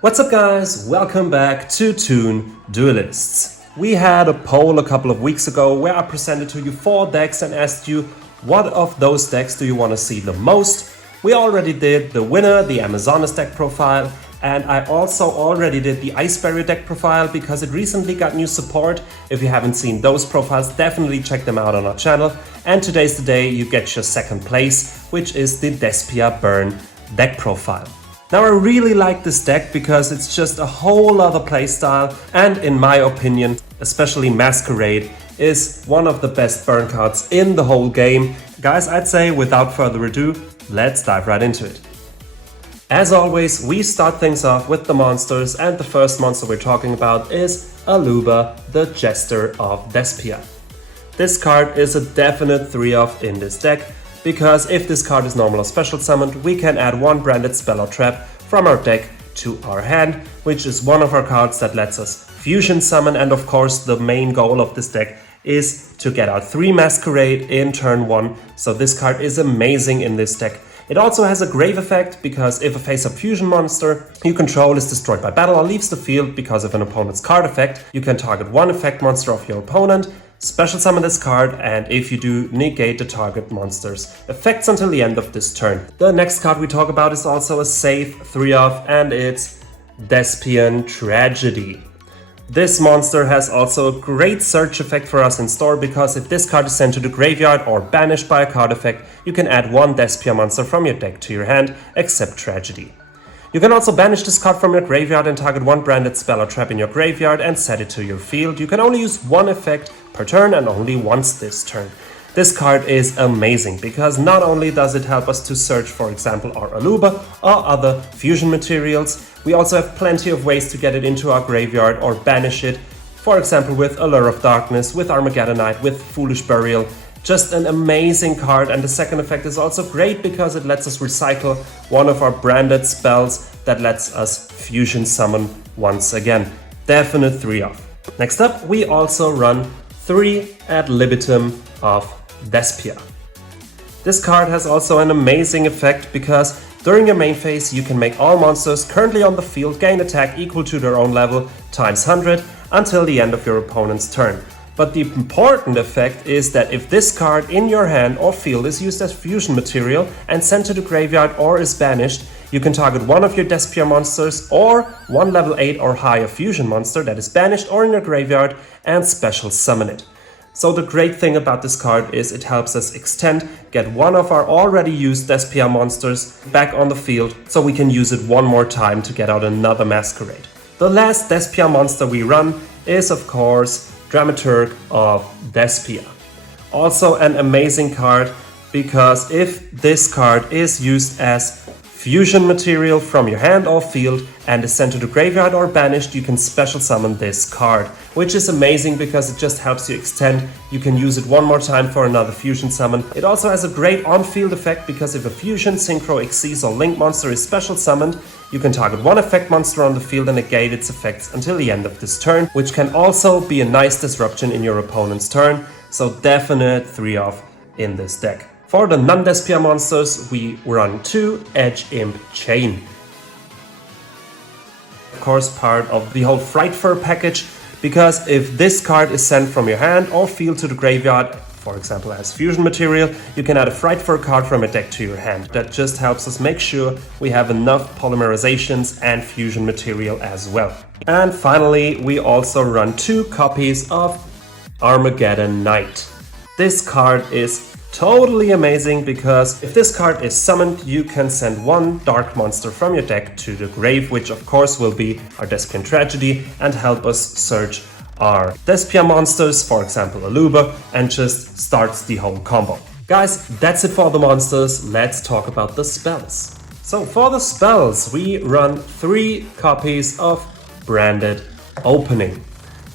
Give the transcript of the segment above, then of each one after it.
What's up guys, welcome back to Toon Duelists. We had a poll a couple of weeks ago where I presented to you 4 decks and asked you what of those decks do you want to see the most. We already did the winner, the Amazonas deck profile, and I also already did the Ice Barrier deck profile because it recently got new support. If you haven't seen those profiles, definitely check them out on our channel. And today's the day you get your second place, which is the Despia Burn deck profile. Now I really like this deck because it's just a whole other playstyle, and in my opinion, especially Masquerade is one of the best burn cards in the whole game. Guys, I'd say without further ado, let's dive right into it. As always, we start things off with the monsters, and the first monster we're talking about is Aluba, the Jester of Despia. This card is a definite 3-off in this deck, because if this card is normal or special summoned, we can add 1 branded spell or trap from our deck to our hand, which is one of our cards that lets us fusion summon, and of course the main goal of this deck is to get out 3 Masquerade in turn 1, so this card is amazing in this deck. It also has a grave effect, because if a face-up fusion monster you control is destroyed by battle or leaves the field because of an opponent's card effect, you can target 1 effect monster of your opponent, special summon this card, and if you do, negate the target monster's effects until the end of this turn. The next card we talk about is also a safe 3-off, and it's Despian Tragedy. This monster has also a great search effect for us in store, because if this card is sent to the graveyard or banished by a card effect, you can add 1 Despia monster from your deck to your hand, except Tragedy. You can also banish this card from your graveyard and target 1 branded spell or trap in your graveyard and set it to your field. You can only use 1 effect per turn and only once this turn. This card is amazing because not only does it help us to search, for example, our Aluba or other fusion materials, we also have plenty of ways to get it into our graveyard or banish it, for example with Allure of Darkness, with Armageddonite, with Foolish Burial. Just an amazing card, and the second effect is also great because it lets us recycle one of our branded spells that lets us fusion summon once again. Definite 3-off. Next up, we also run 3 Ad Libitum of Despia. This card has also an amazing effect because during your main phase you can make all monsters currently on the field gain attack equal to their own level times 100 until the end of your opponent's turn. But the important effect is that if this card in your hand or field is used as fusion material and sent to the graveyard or is banished, you can target 1 of your Despia monsters or 1 level 8 or higher fusion monster that is banished or in your graveyard and special summon it. So the great thing about this card is it helps us extend, get 1 of our already used Despia monsters back on the field, so we can use it 1 more time to get out another Masquerade. The last Despia monster we run is of course Dramaturg of Despia. Also an amazing card, because if this card is used as fusion material from your hand or field and is sent to the graveyard or banished, you can special summon this card, which is amazing because it just helps you extend. You can use it 1 more time for another fusion summon. It also has a great on-field effect, because if a fusion, synchro, Xyz or link monster is special summoned, you can target 1 effect monster on the field and negate its effects until the end of this turn, which can also be a nice disruption in your opponent's turn, so definite 3-off in this deck. For the non-Despia monsters, we run 2 Edge Imp Chain. Of course, part of the whole Fright Fur package, because if this card is sent from your hand or field to the graveyard, for example as fusion material, you can add a Fright Fur card from a deck to your hand. That just helps us make sure we have enough polymerizations and fusion material as well. And finally, we also run 2 copies of Armageddon Knight. This card is totally amazing because if this card is summoned, you can send 1 dark monster from your deck to the grave, which of course will be our Despian Tragedy, and help us search our Despia monsters, for example Aluba, and just starts the whole combo. Guys, that's it for the monsters. Let's talk about the spells. So for the spells, we run 3 copies of Branded Opening.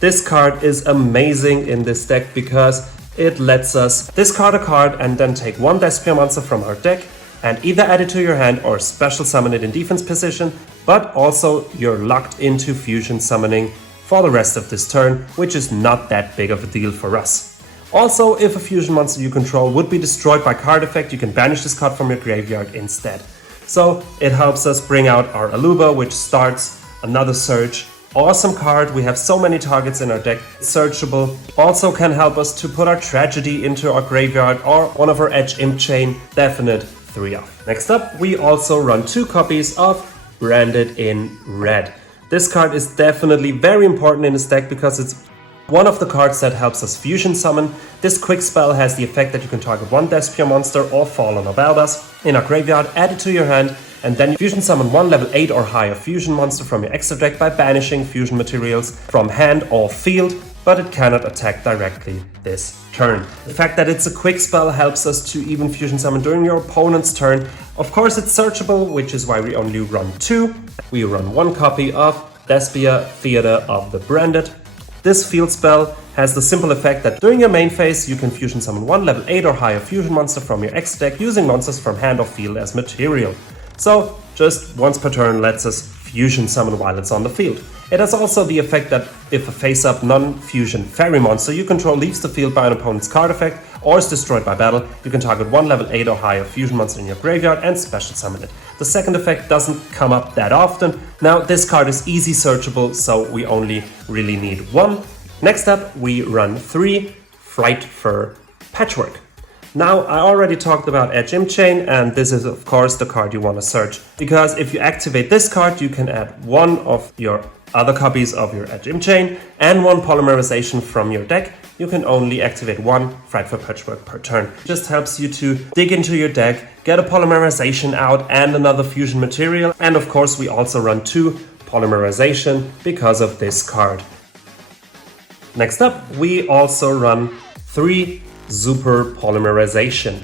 This card is amazing in this deck because it lets us discard a card and then take 1 Despia monster from our deck, and either add it to your hand or special summon it in defense position, but also you're locked into fusion summoning for the rest of this turn, which is not that big of a deal for us. Also, if a fusion monster you control would be destroyed by card effect, you can banish this card from your graveyard instead. So it helps us bring out our Aluba, which starts another search. Awesome card, we have so many targets in our deck, searchable. Also can help us to put our Tragedy into our graveyard or one of our Edge Imp Chain, definite 3-off. Next up, we also run 2 copies of Branded in Red. This card is definitely very important in this deck because it's one of the cards that helps us fusion summon. This quick spell has the effect that you can target one Despia monster or Fallen of Elders in our graveyard, add it to your hand, and then you fusion summon one level 8 or higher fusion monster from your extra deck by banishing fusion materials from hand or field, but it cannot attack directly this turn. The fact that it's a quick spell helps us to even fusion summon during your opponent's turn. Of course it's searchable, which is why we only run 2. We run 1 copy of Despia Theater of the Branded. This field spell has the simple effect that during your main phase you can fusion summon one level 8 or higher fusion monster from your X deck using monsters from hand or field as material. So just once per turn lets us fusion summon while it's on the field. It has also the effect that if a face-up non-fusion fairy monster you control leaves the field by an opponent's card effect or is destroyed by battle, you can target one level 8 or higher fusion monster in your graveyard and special summon it. The second effect doesn't come up that often. Now this card is easy searchable, so we only really need 1. Next up we run 3 Fright Fur Patchwork. Now I already talked about Edge Imp Chain, and this is of course the card you want to search, because if you activate this card you can add one of your other copies of your Edge Imp Chain and 1 polymerization from your deck. You can only activate 1 Fright Fur Patchwork per turn. It just helps you to dig into your deck, get a polymerization out and another fusion material, and of course we also run 2 polymerization because of this card. Next up we also run 3 Super Polymerization.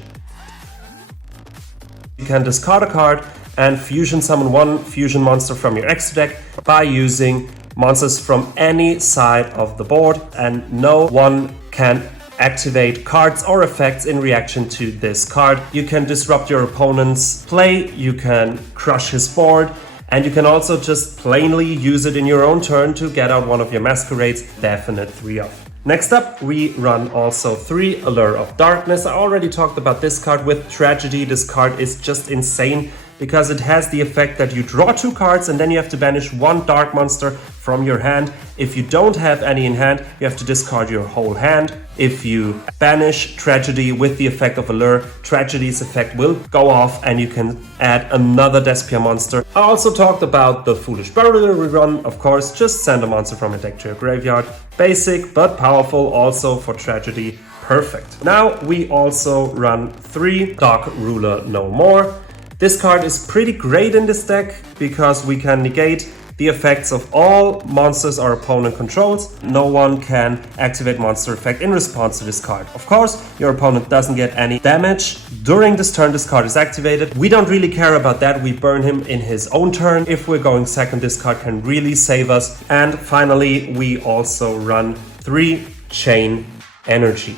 You can discard a card and fusion summon 1 fusion monster from your extra deck by using monsters from any side of the board, and no one can activate cards or effects in reaction to this card. You can disrupt your opponent's play, you can crush his board, and you can also just plainly use it in your own turn to get out one of your masquerades, definite 3-off. Next up, we run also 3 Allure of Darkness. I already talked about this card with Tragedy. This card is just insane because it has the effect that you draw 2 cards and then you have to banish 1 dark monster from your hand. If you don't have any in hand, you have to discard your whole hand. If you banish Tragedy with the effect of Allure, Tragedy's effect will go off and you can add another Despia monster. I also talked about the Foolish Burial rerun. Of course, just send a monster from your deck to your graveyard. Basic but powerful also for Tragedy. Perfect. Now we also run 3 Dark Ruler No More. This card is pretty great in this deck because we can negate the effects of all monsters our opponent controls. No one can activate monster effect in response to this card. Of course, your opponent doesn't get any damage during this turn this card is activated. We don't really care about that. We burn him in his own turn. If we're going second, this card can really save us. And finally, we also run 3 Chain Energy.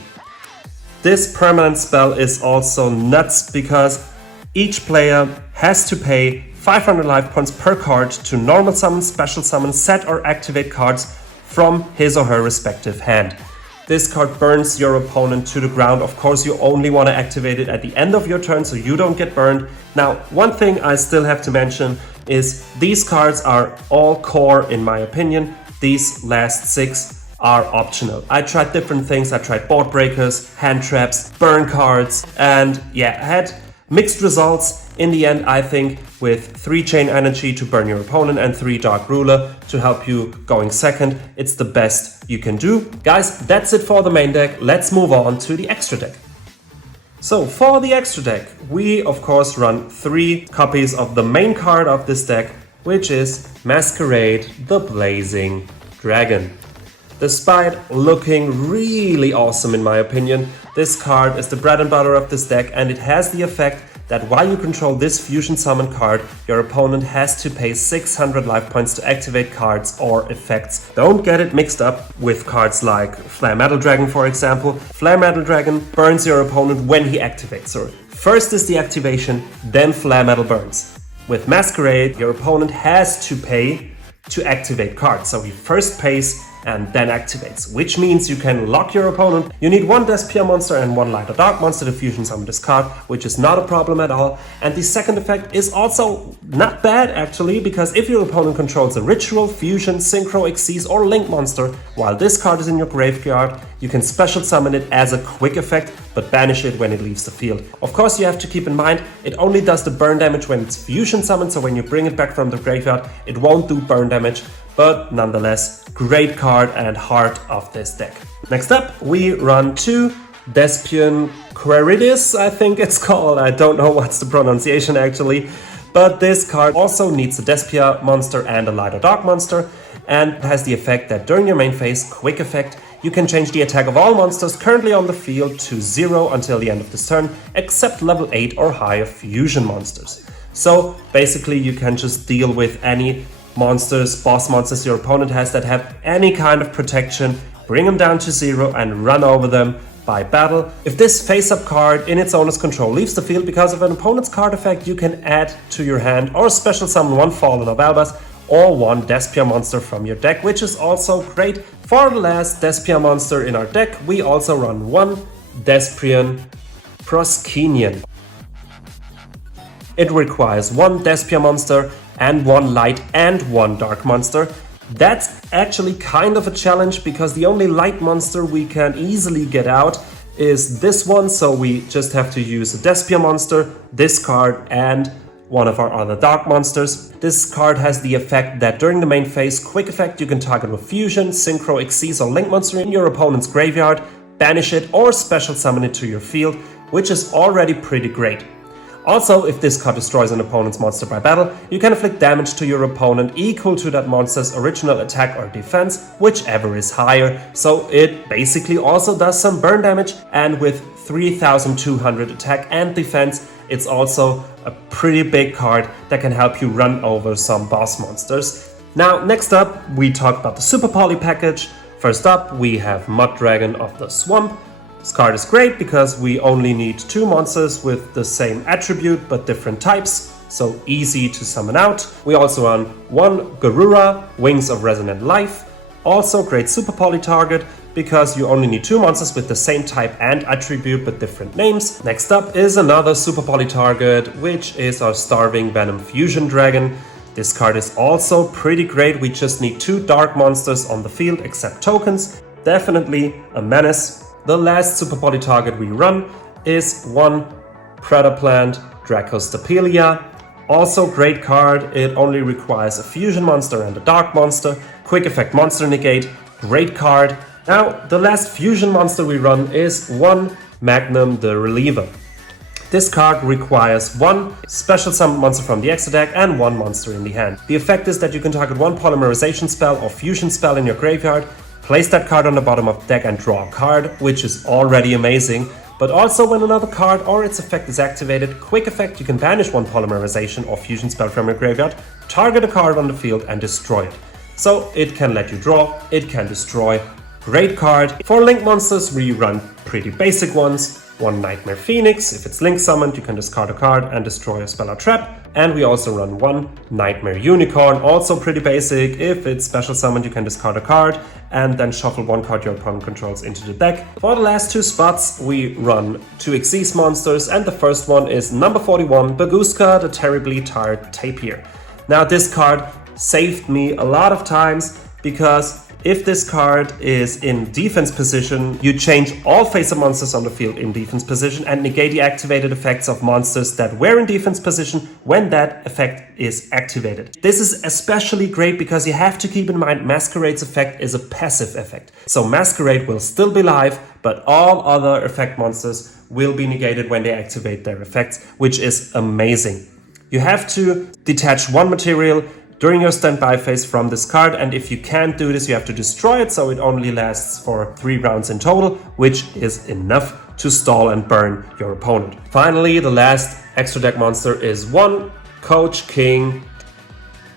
This permanent spell is also nuts because each player has to pay 500 life points per card to normal summon, special summon, set or activate cards from his or her respective hand. This card burns your opponent to the ground. Of course, you only want to activate it at the end of your turn so you don't get burned. Now, one thing I still have to mention is these cards are all core in my opinion. These last 6 are optional. I tried different things. I tried board breakers, hand traps, burn cards, and yeah, I had mixed results. In the end, I think with 3 Chain Energy to burn your opponent and 3 Dark Ruler to help you going second, it's the best you can do. Guys, that's it for the main deck. Let's move on to the extra deck. So for the extra deck, we of course run 3 copies of the main card of this deck, which is Masquerade the Blazing Dragon. Despite looking really awesome in my opinion, this card is the bread and butter of this deck, and it has the effect that while you control this fusion summon card, your opponent has to pay 600 life points to activate cards or effects. Don't get it mixed up with cards like Flare Metal Dragon, for example. Flare Metal Dragon burns your opponent when he activates, or First is the activation, then Flare Metal Burns. With Masquerade, your opponent has to pay to activate cards. So he first pays and then activates, which means you can lock your opponent. You need one Despia monster and one light or dark monster to fusion summon this card, which is not a problem at all. And the second effect is also not bad actually, because if your opponent controls a ritual, fusion, synchro, xyz or link monster while this card is in your graveyard, you can special summon it as a quick effect, but banish it when it leaves the field. Of course, you have to keep in mind, it only does the burn damage when it's fusion summoned, so when you bring it back from the graveyard, it won't do burn damage, but nonetheless, great card and heart of this deck. Next up, we run 2 Despian Queridis, I think it's called. I don't know what's the pronunciation actually, but this card also needs a Despia monster and a light or dark monster, and has the effect that during your main phase, quick effect, you can change the attack of all monsters currently on the field to 0 until the end of this turn, except level 8 or higher fusion monsters. So basically you can just deal with any monsters, boss monsters your opponent has that have any kind of protection, bring them down to 0 and run over them by battle. If this face-up card in its owner's control leaves the field because of an opponent's card effect, you can add to your hand or special summon one Fallen of Albas or one Despia monster from your deck, which is also great. For the last Despia monster in our deck, we also run one Despian Proskenian. It requires one Despia monster and one light and one dark monster. That's actually kind of a challenge because the only light monster we can easily get out is this one, so we just have to use a Despia monster, this card, and one of our other dark monsters. This card has the effect that during the main phase, quick effect, you can target with fusion, synchro, xyz or link monster in your opponent's graveyard, banish it or special summon it to your field, which is already pretty great. Also, if this card destroys an opponent's monster by battle, you can inflict damage to your opponent equal to that monster's original attack or defense, whichever is higher. So it basically also does some burn damage, and with 3200 attack and defense, it's also a pretty big card that can help you run over some boss monsters. Now, next up, we talk about the Super Poly package. First up, we have Mud Dragon of the Swamp. This card is great because we only need 2 monsters with the same attribute but different types, so easy to summon out. We also run 1 Garura, Wings of Resonant Life. Also great Super Poly target because you only need 2 monsters with the same type and attribute but different names. Next up is another Super Poly target, which is our Starving Venom Fusion Dragon. This card is also pretty great. We just need 2 dark monsters on the field except tokens. Definitely a menace. The last Super Poly target we run is 1 Predaplant Dracostapelia. Also great card, it only requires a fusion monster and a dark monster. Quick effect monster negate, great card. Now the last fusion monster we run is 1 Magnum the Reliever. This card requires 1 special summon monster from the extra deck and 1 monster in the hand. The effect is that you can target 1 polymerization spell or fusion spell in your graveyard, place that card on the bottom of the deck and draw a card, which is already amazing. But also when another card or its effect is activated, quick effect, you can banish 1 polymerization or fusion spell from your graveyard, target a card on the field and destroy it. So it can let you draw, it can destroy. Great card. For link monsters we run pretty basic ones. 1 Nightmare Phoenix. If it's link summoned, you can discard a card and destroy a spell or trap. And we also run 1 Nightmare Unicorn, also pretty basic. If it's special summoned, you can discard a card and then shuffle 1 card your opponent controls into the deck. For the last 2 spots, we run 2 Xyz monsters, and the first one is number 41, Baguska, the Terribly Tired Tapir. Now this card saved me a lot of times because if this card is in defense position, you change all face-up monsters on the field in defense position and negate the activated effects of monsters that were in defense position when that effect is activated. This is especially great because you have to keep in mind Masquerade's effect is a passive effect. So Masquerade will still be live, but all other effect monsters will be negated when they activate their effects, which is amazing. You have to detach 1 material during your standby phase from this card, and if you can't do this, you have to destroy it, so it only lasts for 3 rounds in total, which is enough to stall and burn your opponent. Finally, the last extra deck monster is 1 Coach King.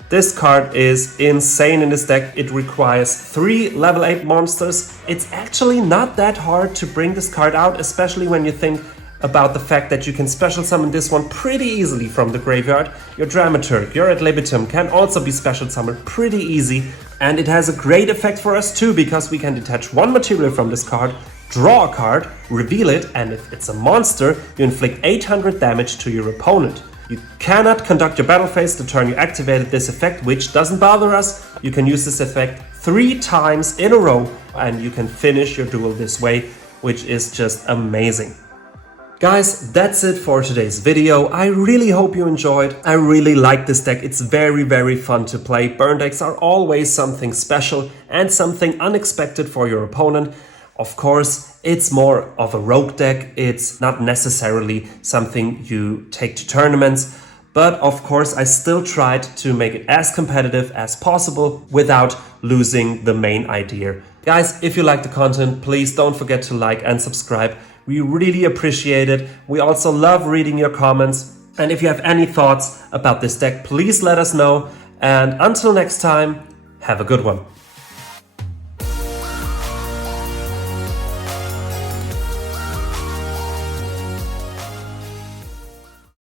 This card is insane in this deck. It requires 3 level 8 monsters. It's actually not that hard to bring this card out, especially when you think about the fact that you can special summon this one pretty easily from the graveyard. Your Dramaturg, your Ad Libitum can also be special summoned pretty easy, and it has a great effect for us too, because we can detach one material from this card, draw a card, reveal it, and if it's a monster, you inflict 800 damage to your opponent. You cannot conduct your battle phase the turn you activated this effect, which doesn't bother us. You can use this effect 3 times in a row, and you can finish your duel this way, which is just amazing. Guys, that's it for today's video. I really hope you enjoyed. I really like this deck. It's very fun to play. Burn decks are always something special and something unexpected for your opponent. Of course, it's more of a rogue deck. It's not necessarily something you take to tournaments. But of course, I still tried to make it as competitive as possible without losing the main idea. Guys, if you like the content, please don't forget to like and subscribe. We really appreciate it. We also love reading your comments. And if you have any thoughts about this deck, please let us know. And until next time, have a good one.